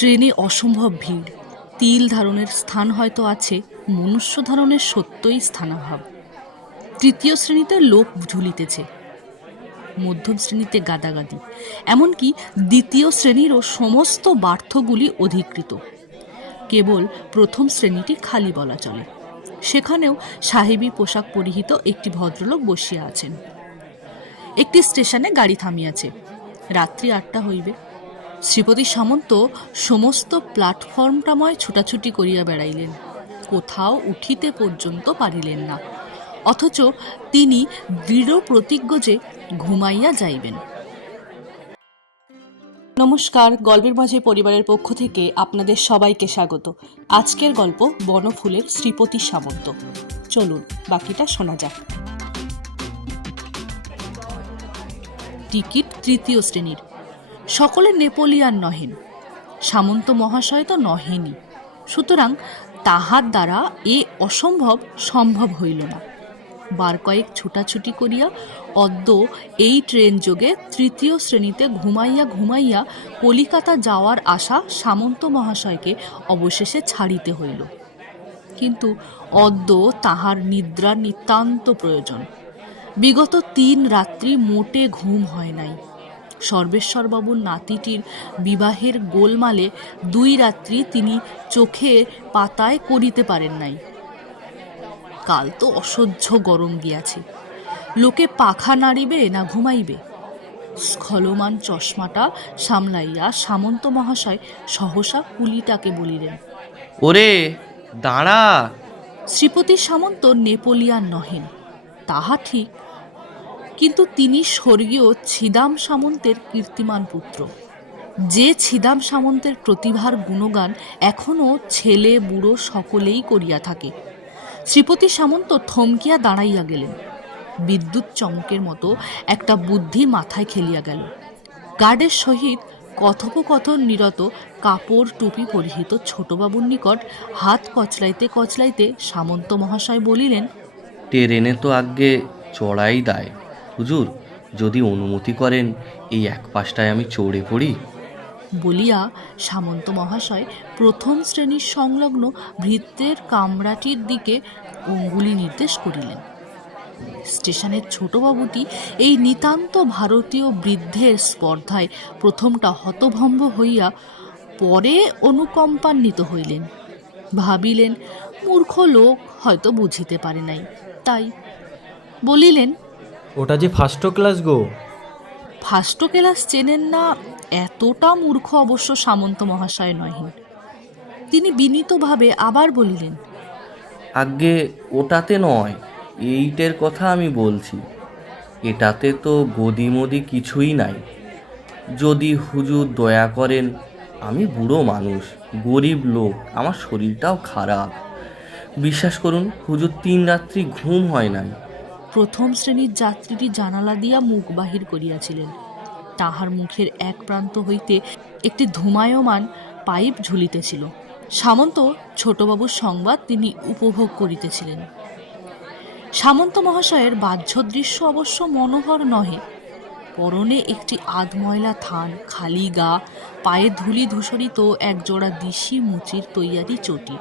ট্রেনে অসম্ভব ভিড়। তিল ধারণের স্থান হয়তো আছে, মনুষ্য ধারণের সত্যই স্থানাভাব। তৃতীয় শ্রেণীতে লোক ঝুলিতেছে। মধ্যম শ্রেণীতে গাদাগাদি। এমনকি দ্বিতীয় শ্রেণীরও সমস্ত বার্থগুলি অধিকৃত। কেবল প্রথম শ্রেণীটি খালি বলা চলে। সেখানেও সাহেবি পোশাক পরিহিত একটি ভদ্রলোক বসিয়া আছেন। একটি স্টেশনে গাড়ি থামিয়াছে। রাত্রি আটটা হইবে। শ্রীপতি সামন্ত সমস্ত প্ল্যাটফর্মটাময় ছুটাছুটি করিয়া বেড়াইলেন। কোথাও উঠিতে পর্যন্ত পারিলেন না। অথচ তিনি দৃঢ় প্রতিজ্ঞ যে ঘুমাইয়া যাইবেন। নমস্কার, গল্পের মাঝে পরিবারের পক্ষ থেকে আপনাদের সবাইকে স্বাগত। আজকের গল্প বনফুলের শ্রীপতি সামন্ত। চলুন, বাকিটা শোনা যাক। টিকিট তৃতীয় শ্রেণির। সকলে নেপোলিয়ান নহেন। সামন্ত মহাশয় তো নহেনই। সুতরাং তাহার দ্বারা এ অসম্ভব সম্ভব হইল না। বার কয়েক ছুটাছুটি করিয়া অদ্য এই ট্রেন যোগে তৃতীয় শ্রেণীতে ঘুমাইয়া ঘুমাইয়া কলিকাতা যাওয়ার আশা সামন্ত মহাশয়কে অবশেষে ছাড়িতে হইল। কিন্তু অদ্য তাহার নিদ্রা নিতান্ত প্রয়োজন। বিগত তিন রাত্রি মোটে ঘুম হয় নাই। সর্বেশ্বরবাবুর নাতিটির বিবাহের গোলমালে দুই রাত্রি তিনি চোখে পাতায় করিতে পারেন নাই। কাল তো অসহ্য গরম গিয়াছে। লোকে পাখা নাড়িবে না ঘুমাইবে। স্খলমান চশমাটা সামলাইয়া সামন্ত মহাশয় সহসা কুলিটাকে বলিলেন ওরে দাঁড়া। শ্রীপতি সামন্ত নেপোলিয়ান নহেন তাহা ঠিক। কিন্তু তিনি স্বর্গীয় ছিদাম সামন্তের কীর্তিমান পুত্র। যে ছিদাম সামন্তের প্রতিভার গুণগান এখনও ছেলে, বুড়ো সকলেই করিয়া থাকে। শ্রীপতি সামন্ত থমকিয়া দাঁড়াইয়া গেলেন। বিদ্যুৎ চমকের মতো একটা বুদ্ধি মাথায় খেলিয়া গেল। গার্ডের সহিত কথোপকথন নিরত কাপড় টুপি পরিহিত ছোটবাবুর নিকট হাত কচলাইতে কচলাইতে সামন্ত মহাশয় বলিলেন, ট্রেনে তো আগে চড়াই দেয়। হুজুর, যদি অনুমতি করেন, এই এক পাশটায় আমি চড়ে পড়ি। বলিয়া সামন্ত মহাশয় প্রথম শ্রেণির সংলগ্ন ভৃত্যের কামরাটির দিকে অঙ্গুলি নির্দেশ করিলেন। স্টেশনের ছোটবাবুটি এই নিতান্ত ভারতীয় বৃদ্ধের স্পর্ধায় প্রথমটা হতভম্ব হইয়া পরে অনুকম্পান্বিত হইলেন। ভাবিলেন, মূর্খ লোক হয়তো বুঝিতে পারে নাই। তাই বলিলেন ওটা যে ফার্স্ট ক্লাস গো। ফার্স্ট ক্লাস চেনেন না এতটা মূর্খ অবশ্য সামন্ত মহাশয় নহেন তিনি বিনীতভাবে আবার বলিলেন আগে ওটাতে নয় এইটের কথা আমি বলছি। এটাতে তো গদিমদি কিছুই নাই। যদি হুজুর দয়া করেন আমি বুড়ো মানুষ গরিব লোক আমার শরীরটাও খারাপ। বিশ্বাস করুন হুজুর তিন রাত্রি ঘুম হয় নাই। প্রথম শ্রেণির যাত্রীটি জানালা দিয়া মুখ বাহির করিয়াছিলেন। তাহার মুখের এক প্রান্ত হইতে একটি ধূমায়মান পাইপ ঝুলিতেছিল। সামন্ত ছোটবাবুর সংবাদ তিনি উপভোগ করিতেছিলেন। সামন্ত মহাশয়ের বাহ্য দৃশ্য অবশ্য মনোহর নহে। পরনে একটি আধময়লা থান, খালি গা, পায়ে ধুলি ধূসরিত একজোড়া দিশি মুচির তৈয়ারি চটি।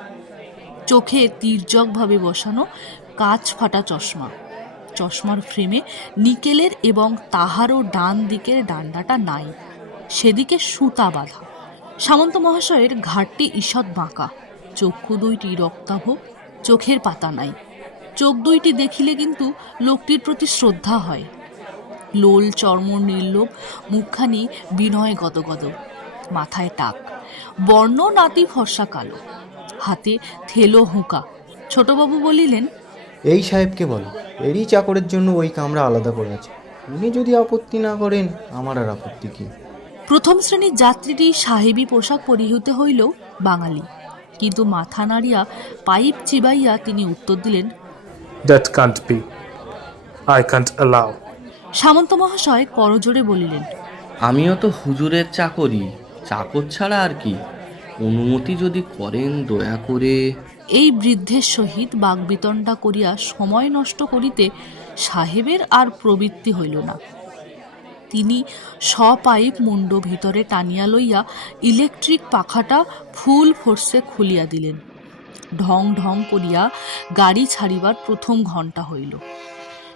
চোখে তির্যকভাবে বসানো কাঁচ ফাটা চশমা। চশমার ফ্রেমে নিকেলের এবং তাহারও ডান দিকের ডান্ডাটা নাই। সেদিকে সুতা বাঁধা। সামন্ত মহাশয়ের ঘাটটি ঈষৎ বাঁকা। চক্ষু দুইটি রক্তাভ চোখের পাতা নাই। চোখ দুইটি দেখিলে কিন্তু লোকটির প্রতি শ্রদ্ধা হয়। লোল চর্ম নির্লোভ, মুখখানি বিনয় গদগদ। মাথায় টাক। বর্ণ নাতি ফর্সা কালো। হাতে থেলো হুঁকা। ছোটবাবু বলিলেন এই সাহেবকে বলো এরই চাকরের জন্য ওই কামরা আলাদা করে আছে। উনি যদি আপত্তি না করেন আমার আর আপত্তি কি? প্রথম শ্রেণির যাত্রীটি সাহেবী পোশাক পরিহিত হইল বাঙালি। কিন্তু মাথা নাড়িয়া পাইপ চিবাইয়া তিনি উত্তর দিলেন That can't be. I can't allow. সামন্ত মহাশয় করজোড়ে বলিলেন আমিও তো হুজুরের চাকরি চাকর ছাড়া আর কি? অনুমতি যদি করেন দয়া করে। এই বৃদ্ধের সহিত বাগবিতণ্ডা করিয়া সময় নষ্ট করিতে সাহেবের আর প্রবৃত্তি হইল না। তিনি স্বপাইপ মুন্ড ভিতরে টানিয়া লইয়া ইলেকট্রিক পাখাটা ফুল ফোর্সে খুলিয়া দিলেন। ঢং ঢং করিয়া গাড়ি ছাড়িবার প্রথম ঘণ্টা হইল।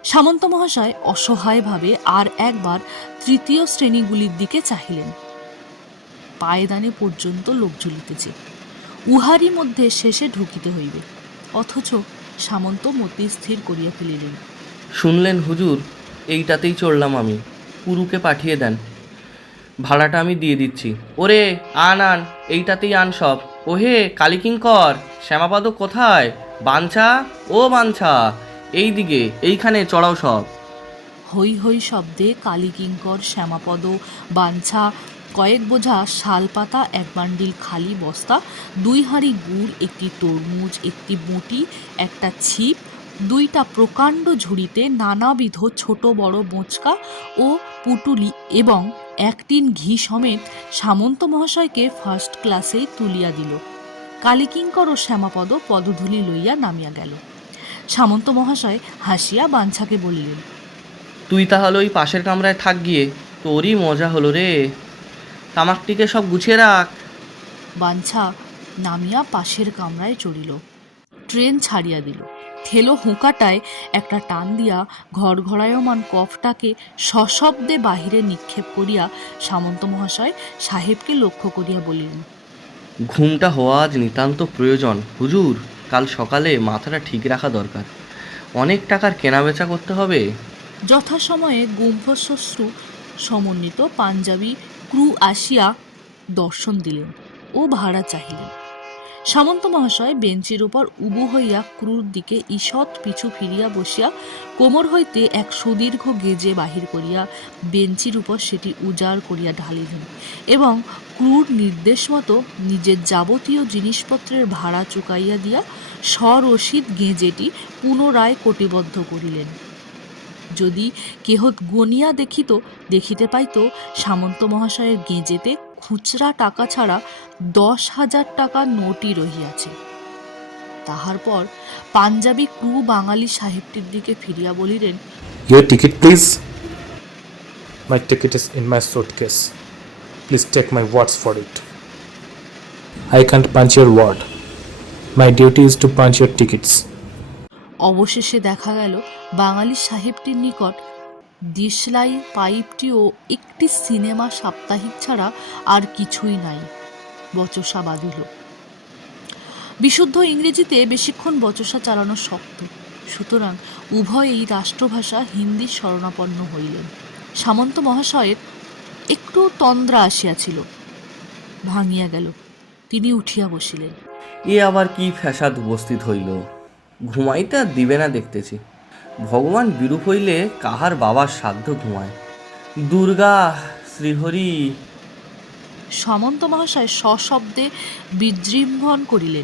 সামন্ত মহাশয় অসহায়ভাবে আর একবার তৃতীয় শ্রেণীগুলির দিকে চাহিলেন। পায়দানে পর্যন্ত লোক ঝুলিতেছে। উহারই মধ্যে শেষে ঢুকিতে হইবে অথচ সামন্ত মতি স্থির করিয়া ফেলিলেন। শুনলেন হুজুর এইটাতেই চড়লাম আমি পুরুকে পাঠিয়ে দেন। ভাড়াটা আমি দিয়ে দিচ্ছি। ওরে আন আন এইটাতেই আন সব। ওহে কালিকিঙ্কর শ্যামাপদ কোথায়? বাঞ্ছা ও বাঞ্ছা এই দিকে এইখানে চড়াও সব। হৈ হৈ শব্দে কালীকিঙ্কর শ্যামাপদ বাঞ্ছা কয়েক বোঝা শালপাতা, এক বান্ডিল খালি বস্তা, দুই হাঁড়ি গুড়, একটি তরমুজ, একটি বঁটি, একটা ছিপ, দুইটা প্রকাণ্ড ঝুড়িতে নানাবিধ ছোট বড় বোঁচকা ও পুটুলি এবং এক টিন ঘি সমেত সামন্ত মহাশয়কে ফার্স্ট ক্লাসেই তুলিয়া দিল। কালীকিঙ্কর ও শ্যামাপদ পদধূলি লইয়া নামিয়া গেল। সামন্ত মহাশয় হাসিয়া বাঞ্ছাকে বলিলেন, তুই তাহলে ওই পাশের কামরায় থাক গিয়ে, তোরই মজা হলো রে। তামাকটিকে সব গুছিয়ে রাখ। বাঞ্ছা নামিয়া পাশের কামরায় চড়িল। ট্রেন ছাড়িয়া দিল। থেলো হুঁকাটায় একটা টান দিয়া ঘর ঘড়ায়মান কফটাকে সশব্দে বাহিরে নিক্ষেপ করিয়া সামন্ত মহাশয় সাহেবকে লক্ষ্য করিয়া বলিলেন ঘুমটা হওয়া আজ নিতান্ত প্রয়োজন। হুজুর কাল সকালে মাথাটা ঠিক রাখা দরকার। অনেক টাকার কেনাবেচা করতে হবে। যথাসময়ে গুম্ফশ্মশ্রু সমন্বিত পাঞ্জাবি ক্রু আসিয়া দর্শন দিলেন ও ভাড়া চাহিলেন। সামন্ত মহাশয় বেঞ্চের উপর উবু হইয়া ক্রুর দিকে ঈষৎ পিছু ফিরিয়া বসিয়া কোমর হইতে এক সুদীর্ঘ গেজে বাহির করিয়া বেঞ্চির উপর সেটি উজাড় করিয়া ঢালিলেন এবং ক্রুর নির্দেশ মতো নিজের যাবতীয় জিনিসপত্রের ভাড়া চুকাইয়া দিয়া স্বরসিদ গেঁজেটি পুনরায় কটিবদ্ধ করিলেন। যদি কেহ গনিয়া দেখিত দেখিতে পাইত সামন্ত মহাশয়ের গেঁজেতে খুচরা টাকা ছাড়া দশ হাজার টাকা নোটই রহিয়াছে। তাহার পর পাঞ্জাবি কু বাঙালি সাহেবটির দিকে ফিরিয়া বলিলেন in my suitcase please take my words for it I can't punch word my duty is to punch tickets অবশেষে দেখা গেল বাঙালি সাহেবটির নিকট দেশলাই পাইপটি ও একটি সিনেমা সাপ্তাহিক ছাড়া আর কিছুই নাই। বচসা বাঁধিল। বিশুদ্ধ ইংরেজিতে বেশিক্ষণ বচসা চালানো শক্ত। সুতরাং উভয়েই রাষ্ট্রভাষা হিন্দি শরণাপন্ন হইলেন। সামন্ত মহাশয়ের একটু তন্দ্রা আসিয়াছিল। ভাঙিয়া গেল। তিনি উঠিয়া বসিলেন। এ আবার কি ফ্যাসাদ উপস্থিত হইল? ঘুমাইতে আর দিবে না দেখতেছি। ভগবান বিরূপ হইলে কাহার বাবার সাধ্য ঘুমায়? দুর্গা, শ্রীহরি। সামন্ত মহাশয় সশব্দে বিজৃম্ভণ করিলেন।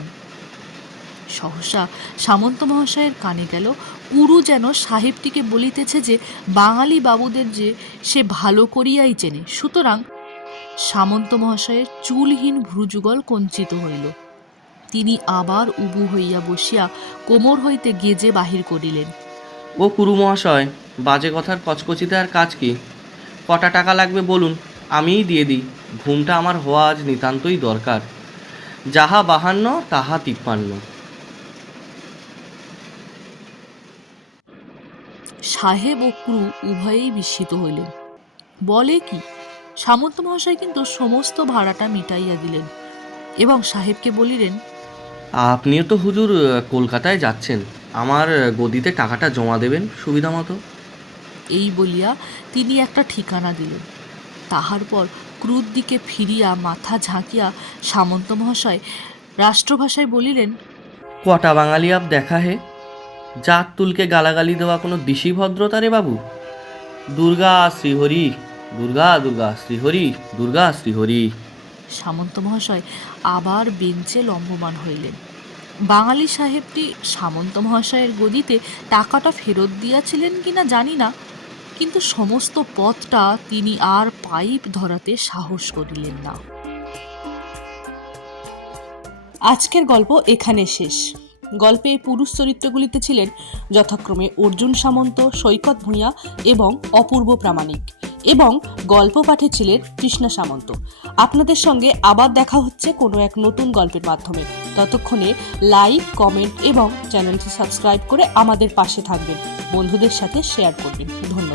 সহসা সামন্ত মহাশয়ের কানে গেল পুরু যেন সাহেবটিকে বলিতেছে যে, বাঙালি বাবুদের যে সে ভালো করিয়াই চেনে। সুতরাং সামন্ত মহাশয়ের চুলহীন ভ্রুযুগল কঞ্চিত হইল। তিনি আবার উবু হইয়া বসিয়া কোমর হইতে গেজে বাহির করিলেন। ও কুরু মহাশয় বাজে কথার কচকচিতে আর কাজ কি? কটা টাকা লাগবে বলুন আমিই দিয়ে দিই ঘুমটা আমার হওয়া আজ নিতান্তই দরকার। যাহা বাহান্ন তাহা তিপ্পান্ন। সাহেব ও ক্রু উভয়েই বিস্মিত হইলেন। বলে কি সামন্ত মহাশয় কিন্তু সমস্ত ভাড়াটা মিটাইয়া দিলেন এবং সাহেবকে বলিলেন আপনিও তো হুজুর কলকাতায় যাচ্ছেন। আমার গদিতে টাকাটা জমা দেবেন সুবিধা মতো। এই বলিয়া তিনি একটা ঠিকানা দিলেন। তাহার পর ক্রুর দিকে ফিরিয়া মাথা ঝাঁকিয়া সামন্ত মহাশয় রাষ্ট্রভাষায় বলিলেন কটা বাঙালি আপ দেখা হে? জাত তুলকে গালাগালি দেওয়া কোনো দিশি ভদ্রতা রে বাবু? দুর্গা শ্রীহরি দুর্গা দুর্গা শ্রীহরি দুর্গা শ্রীহরি। সামন্ত মহাশয় আবার বেঞ্চে লম্বমান হইলেন। বাঙালি সাহেবটি সামন্ত মহাশয়ের গদিতে টাকাটা ফেরত দিয়াছিলেন কিনা জানি না, কিন্তু সমস্ত পথটা তিনি আর পাইপ ধরাতে সাহস করিলেন না। আজকের গল্প এখানে শেষ। গল্পে পুরুষ চরিত্রগুলিতে ছিলেন যথাক্রমে অর্জুন সামন্ত, সৈকত ভূঁইয়া এবং অপূর্ব প্রামাণিক এবং গল্প পাঠে ছিলেন কৃষ্ণা সামন্ত। আপনাদের সঙ্গে আবার দেখা হচ্ছে কোনো এক নতুন গল্পের মাধ্যমে। ততক্ষণে লাইক, কমেন্ট এবং চ্যানেলটি সাবস্ক্রাইব করে আমাদের পাশে থাকবেন। বন্ধুদের সাথে শেয়ার করবেন। ধন্যবাদ।